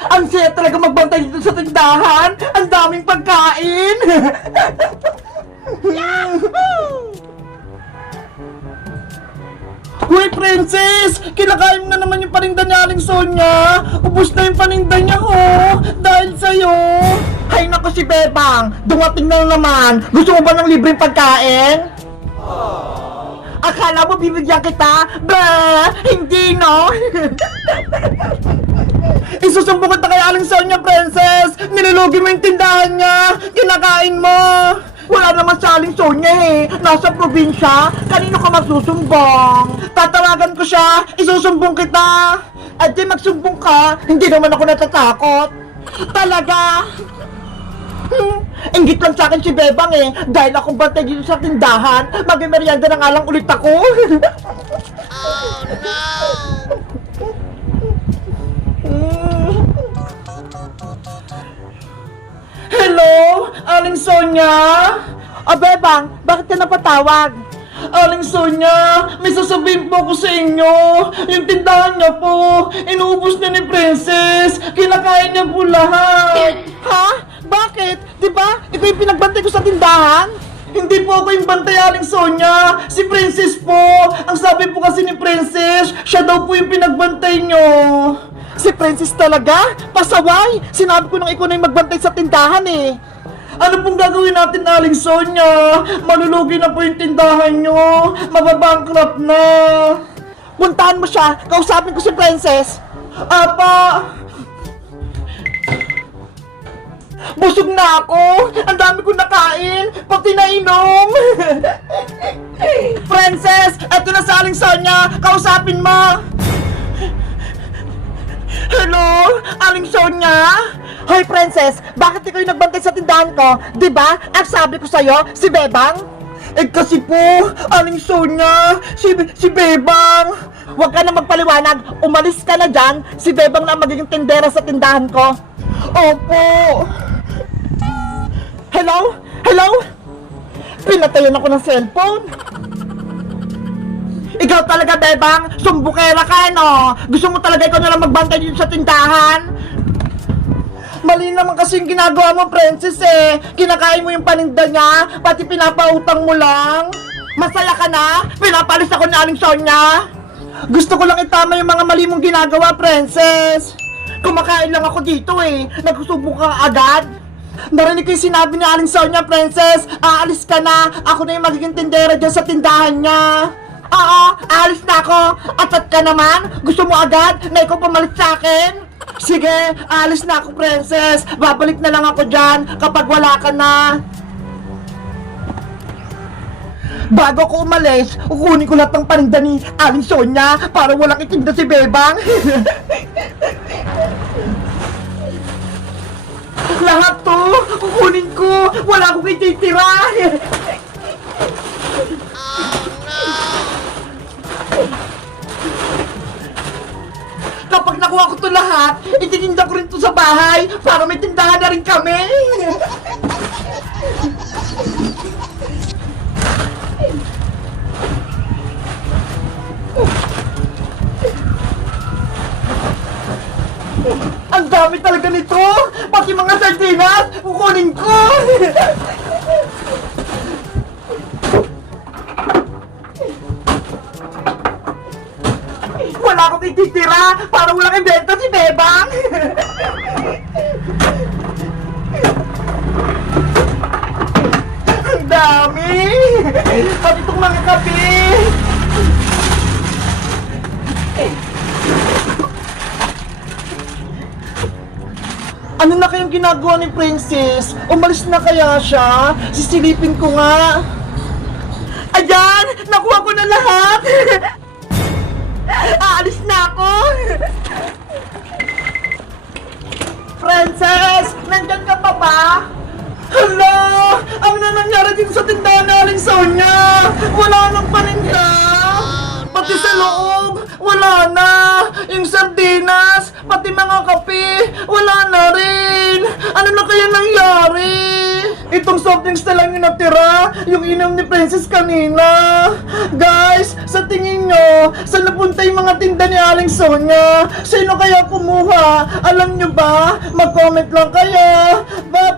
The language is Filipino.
Ang saya talaga magbantay dito sa tindahan. Ang daming pagkain. Uy, Princess! Kinakain mo na naman yung paninda ni Aling Sonia! Ubus na yung paninda niya, oh! Dahil sa'yo! Hay nako si Bebang! Dumating na naman! Gusto mo ba ng libreng pagkain? Akala mo bibigyan kita? Bah! Hindi, no? Isusumbong kita kay Aling Sonia, Princess! Nilulugi mo yung tindahan niya! Kinakain mo! Wala naman sa Aling Sonia eh! Nasa probinsya! Kanino ka magsusumbong? Tatawagan ko siya! Isusumbong kita! At di magsumbong ka, hindi naman ako natatakot! Talaga! Inggit lang sa akin si Bebang eh! Dahil akong bantay dito sa tindahan, mag-merienda na nga lang ulit ako! Oh no! Hello? Aling Sonia? Bebang, bakit ka napatawag? Aling Sonia, may sasabihin po ako sa inyo. Yung tindahan niya po, inuubos na ni Princess. Kinakain niya po lahat. Ha? Bakit? Diba? Ito yung pinagbantay ko sa tindahan? Hindi po ako yung bantay, Aling Sonia. Si Princess po. Ang sabi po kasi ni Princess, siya daw po yung pinagbantay niyo. Si Princess talaga? Pasaway! Sinabi ko nang ikaw na yung magbantay sa tindahan eh. Ano pong gagawin natin, Aling Sonia? Malulugi na po yung tindahan nyo. Mababankrupt na. Puntahan mo siya. Kausapin ko si Princess. Apa! Busog na ako! Ang dami kong nakain! Pati nainom! Princess! Eto na sa Aling Sonia! Kausapin mo! Hello? Aling Sonia? Hoy, Princess! Bakit ikaw yung nagbantay sa tindahan ko? Diba? Ang sabi ko sa'yo, si Bebang? Eh kasi po, Aling Sonia, si Bebang! Huwag ka na magpaliwanag, umalis ka na dyan, si Bebang na ang magiging tindera sa tindahan ko. Opo! Hello? Hello? Pinatayan ako ng cellphone. Ikaw talaga, Bebang, sumbukera ka, no? Gusto mo talaga ikaw nalang magbantay dito sa tindahan? Mali naman kasi yung ginagawa mo, Princess, eh. Kinakain mo yung paninda niya, pati pinapautang mo lang. Masaya ka na? Pinapalis ako ni Aling Sonia. Gusto ko lang itama yung mga mali mong ginagawa, Princess. Kumakain lang ako dito, eh. Nagsusubo ka agad. Narinig ko yung sinabi ni Aling Sonia, Princess. Aalis ka na. Ako na yung magiging tindera dyan sa tindahan niya. Oo, aalis na ako. Atat ka naman. Gusto mo agad na ikaw pumalit sa akin? Sige, aalis na ako, Princess. Babalik na lang ako dyan kapag wala ka na. Bago ko umalis, kukunin ko lahat ng paninda ni Aling Sonia para walang itinda si Bebang. Lahat to, kukunin ko. Wala akong ititira. Kapag nakuha ko to lahat, ititinda ko rin to sa bahay para may tindahan na rin kami. Ang dami talaga nito! Pati mga sardinas, kukunin ko! Wala akong ititira para walang ibenta si Bebang! Ang dami! Pati itong mga kape! Ano na kayong ginagawa ni Princess? Umalis na kaya siya? Sisilipin ko nga. Ayan! Nakuha ko na lahat! Aalis na ako! Princess! Nandyan ka pa ba? Hala! Ano na nangyari dito sa tindahan ni Aling Sonia? Wala nang paninda! Pati sa loob, wala na! Yung sardinas, pati mga kape, wala na rin! Ano na kaya nangyari? Itong soft drinks na lang yung natira, yung inom ni Princess kanina. Guys, sa tingin nyo, saan napunta yung mga tinda ni Aling Sonia? Sino kaya kumuha? Alam nyo ba? Mag-comment lang kayo. Bye!